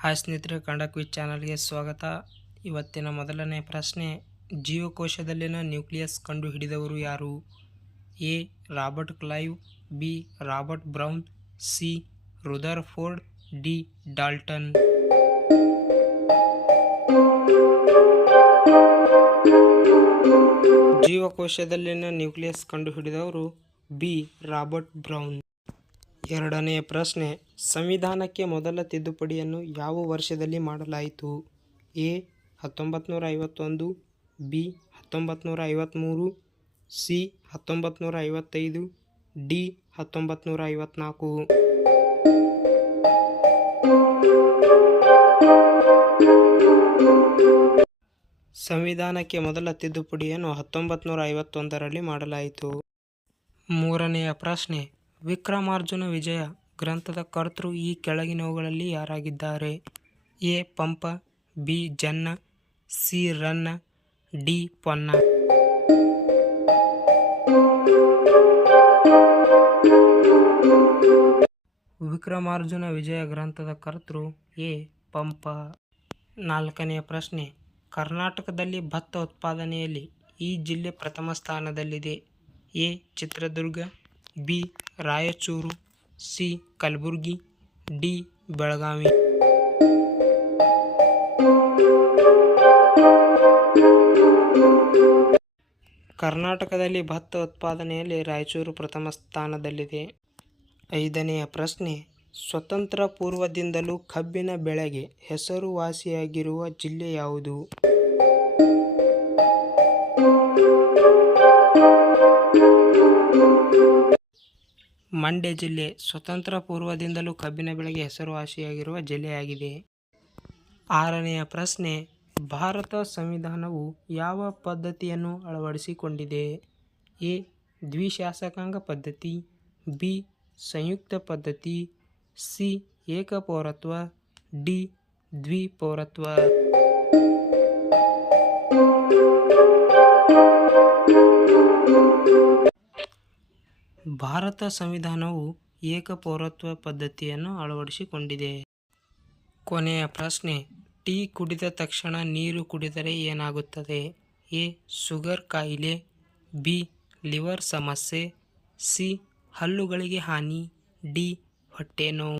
Hi ಸ್ನೇಹಿತರೆ, Kannada quiz ಚಾನಲ್ಗೆ ಸ್ವಾಗತ. ಇವತ್ತಿನ ಮೊದಲನೇ ಪ್ರಶ್ನೆ, ಜೀವಕೋಶದಲ್ಲಿನ ನ್ಯೂಕ್ಲಿಯಸ್ ಕಂಡುಹಿಡಿದವರು ಯಾರು? A. Robert Clive, B. Robert Brown, C. Rutherford, D. Dalton. ಜೀವಕೋಶದಲ್ಲಿನ ನ್ಯೂಕ್ಲಿಯಸ್ ಕಂಡುಹಿಡಿದವರು ಬಿ. Robert Brown. ಎರಡನೆಯ ಪ್ರಶ್ನೆ, ಸಂವಿಧಾನಕ್ಕೆ ಮೊದಲ ತಿದ್ದುಪಡಿಯನ್ನು ಯಾವ ವರ್ಷದಲ್ಲಿ ಮಾಡಲಾಯಿತು? ಎ. 1951, ಬಿ. 1953, ಸಿ. 1955, ಡಿ. 1954. ಸಂವಿಧಾನಕ್ಕೆ ಮೊದಲ ತಿದ್ದುಪಡಿಯನ್ನು 1951ರಲ್ಲಿ ಮಾಡಲಾಯಿತು. ಮೂರನೆಯ ಪ್ರಶ್ನೆ, ವಿಕ್ರಮಾರ್ಜುನ ವಿಜಯ ಗ್ರಂಥದ ಕರ್ತೃ ಈ ಕೆಳಗಿನವುಗಳಲ್ಲಿ ಯಾರಾಗಿದ್ದಾರೆ? A. Pampa, B. Janna, C. Ranna, D. Ponna. Vikramarjuna Vijaya ಗ್ರಂಥದ ಕರ್ತೃ ಎ. ಪಂಪ. ನಾಲ್ಕನೆಯ ಪ್ರಶ್ನೆ, ಕರ್ನಾಟಕದಲ್ಲಿ ಭತ್ತ ಉತ್ಪಾದನೆಯಲ್ಲಿ ಈ ಜಿಲ್ಲೆ ಪ್ರಥಮ ಸ್ಥಾನದಲ್ಲಿದೆ. A. Chitradurga, B. Raichur, C. Kalaburagi, D. Belagavi. ಕರ್ನಾಟಕದಲ್ಲಿ ಭತ್ತ ಉತ್ಪಾದನೆಯಲ್ಲಿ ರಾಯಚೂರು ಪ್ರಥಮ ಸ್ಥಾನದಲ್ಲಿದೆ. ಐದನೆಯ ಪ್ರಶ್ನೆ, ಸ್ವತಂತ್ರ ಪೂರ್ವದಿಂದಲೂ ಕಬ್ಬಿನ ಬೆಳೆಗೆ ಹೆಸರುವಾಸಿಯಾಗಿರುವ ಜಿಲ್ಲೆ ಯಾವುದು? ಮಂಡ್ಯ ಜಿಲ್ಲೆ ಸ್ವತಂತ್ರ ಪೂರ್ವದಿಂದಲೂ ಕಬ್ಬಿನ ಬೆಳೆಗೆ ಹೆಸರುವಾಸಿಯಾಗಿರುವ ಜಿಲ್ಲೆಯಾಗಿದೆ. ಆರನೆಯ ಪ್ರಶ್ನೆ, ಭಾರತ ಸಂವಿಧಾನವು ಯಾವ ಪದ್ಧತಿಯನ್ನು ಅಳವಡಿಸಿಕೊಂಡಿದೆ? ಎ. ದ್ವಿಶಾಸಕಾಂಗ ಪದ್ಧತಿ, ಬಿ. ಸಂಯುಕ್ತ ಪದ್ಧತಿ, ಸಿ. ಏಕಪೌರತ್ವ, ಡಿ. ದ್ವಿಪೌರತ್ವ. ಭಾರತ ಸಂವಿಧಾನವು ಏಕಪೌರತ್ವ ಪದ್ಧತಿಯನ್ನು ಅಳವಡಿಸಿಕೊಂಡಿದೆ. ಕೊನೆಯ ಪ್ರಶ್ನೆ, ಟೀ ಕುಡಿದ ತಕ್ಷಣ ನೀರು ಕುಡಿದರೆ ಏನಾಗುತ್ತದೆ? ಎ. ಶುಗರ್ ಕಾಯಿಲೆ, ಬಿ. ಲಿವರ್ ಸಮಸ್ಯೆ, ಸಿ. ಹಲ್ಲುಗಳಿಗೆ ಹಾನಿ, ಡಿ. ಹೊಟ್ಟೆ ನೋವು.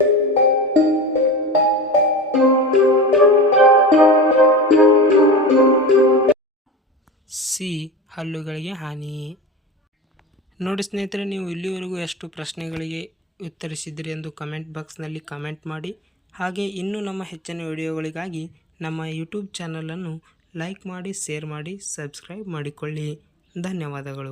ಸಿ. ಹಲ್ಲುಗಳಿಗೆ ಹಾನಿ. ನೋಡಿ ಸ್ನೇಹಿತರೆ, ನೀವು ಇಲ್ಲಿವರೆಗೂ ಎಷ್ಟು ಪ್ರಶ್ನೆಗಳಿಗೆ ಉತ್ತರಿಸಿದಿರಿ ಎಂದು ಕಮೆಂಟ್ ಬಾಕ್ಸ್ನಲ್ಲಿ ಕಮೆಂಟ್ ಮಾಡಿ. ಹಾಗೆ ಇನ್ನೂ ನಮ್ಮ ಹೆಚ್ಚಿನ ವಿಡಿಯೋಗಳಿಗಾಗಿ ನಮ್ಮ ಯೂಟ್ಯೂಬ್ ಚಾನಲನ್ನು ಲೈಕ್ ಮಾಡಿ, ಶೇರ್ ಮಾಡಿ, ಸಬ್ಸ್ಕ್ರೈಬ್ ಮಾಡಿಕೊಳ್ಳಿ. ಧನ್ಯವಾದಗಳು.